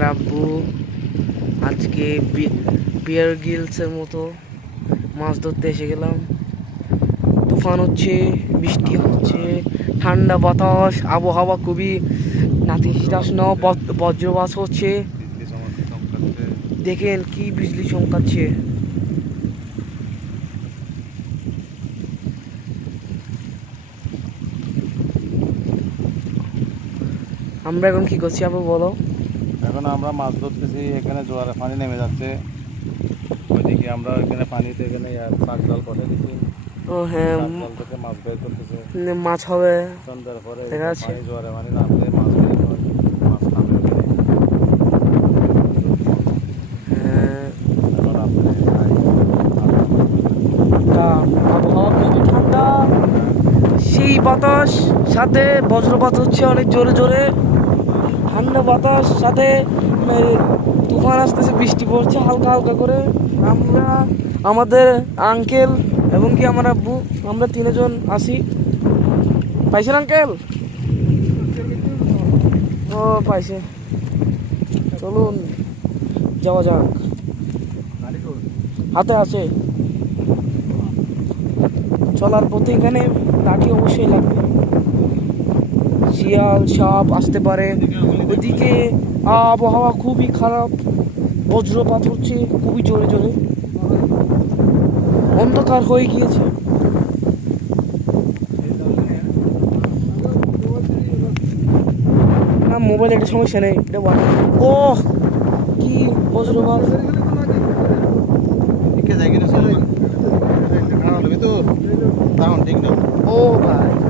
আমার আব্বু আজকে বিয়ার গিলসের মতো মাছ ধরতে এসে গেলাম। তুফান হচ্ছে, বৃষ্টি হচ্ছে, ঠান্ডা বাতাস, আবহাওয়া খুবই নাতিশীতোষ্ণ, বজ- বজ্রবাস হচ্ছে। দেখেন কি বিজলি চমকাচ্ছে। আমরা এখন কি করছি আবু, বলো? এখন আমরা মাছ ধরতেছি এখানে জোয়ারে পানি নেমে যাচ্ছে। ওইদিকে আমরা এখানে পানিতে এখানে শাক জাল বসে দিচ্ছি ও হ্যাঁ মাছ বের করতেছে। মাছ হবে। সন্ধ্যার পরে পানি জোয়ারে পানি নামলে মাছ মাছ নামে। ঠান্ডা। সেই বাতাস সাথে বজ্রপাত হচ্ছে অনেক জোরে জোরে। ঠান্ডা বাতাস, সাথে তুফান আসতেছে, বৃষ্টি পড়ছে, হালকা হালকা করে। আমরা, আমাদের আঙ্কেল এবং কি আমার আব্বু, আমরা তিনজন আসি পাইছেন আঙ্কেল ও, পাইছে। চলুন, যাওয়া যাক। হাতে আছে। চলার পথে এখানে লাঠি অবশ্যই লাগবে। শিয়াল সাপ আসতে পারে। ওইদিকে আবহাওয়া খুবই খারাপ। বজ্রপাত হচ্ছে খুবই জোরে জোরে। অন্ধকার হয়ে গিয়েছে। না মোবাইল একটা সমস্যা নেই এটা ও কি বজ্রপাত। ও ভাই।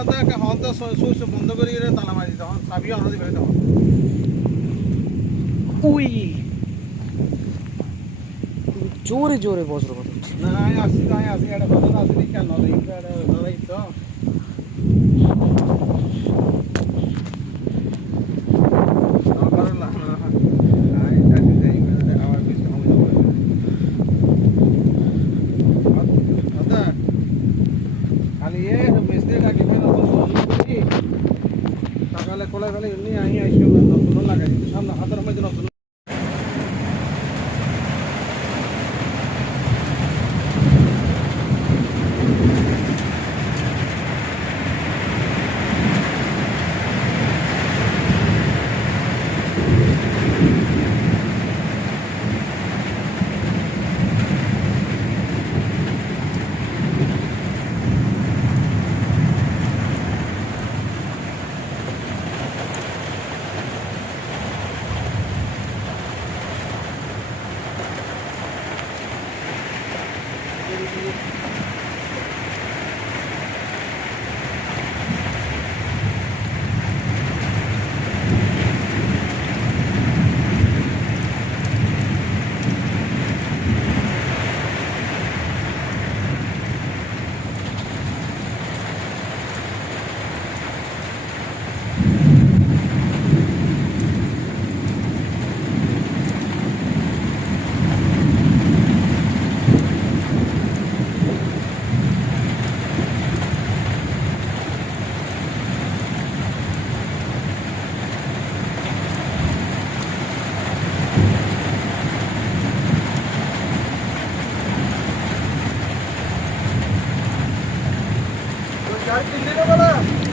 ওটা একটা হল তো সুইচ বন্ধ করি তালা মারি তখন চাবি অন্য দিবে তখন উই খুবই জোরে জোরে বজ্রপাত হচ্ছে। না তো আমি আসি একটা কথা আসি কেন ধরাই তো। সকালে কোলাই ফেলে এমনি আহি আইসি নতুন লাগাই সামনে হাতের মধ্যে নতুন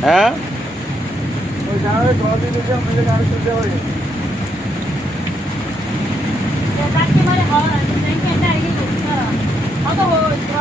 啊？我家里装的那箱子就刚烧掉的。现在起码的好了，就明天一个了，好多货是吧？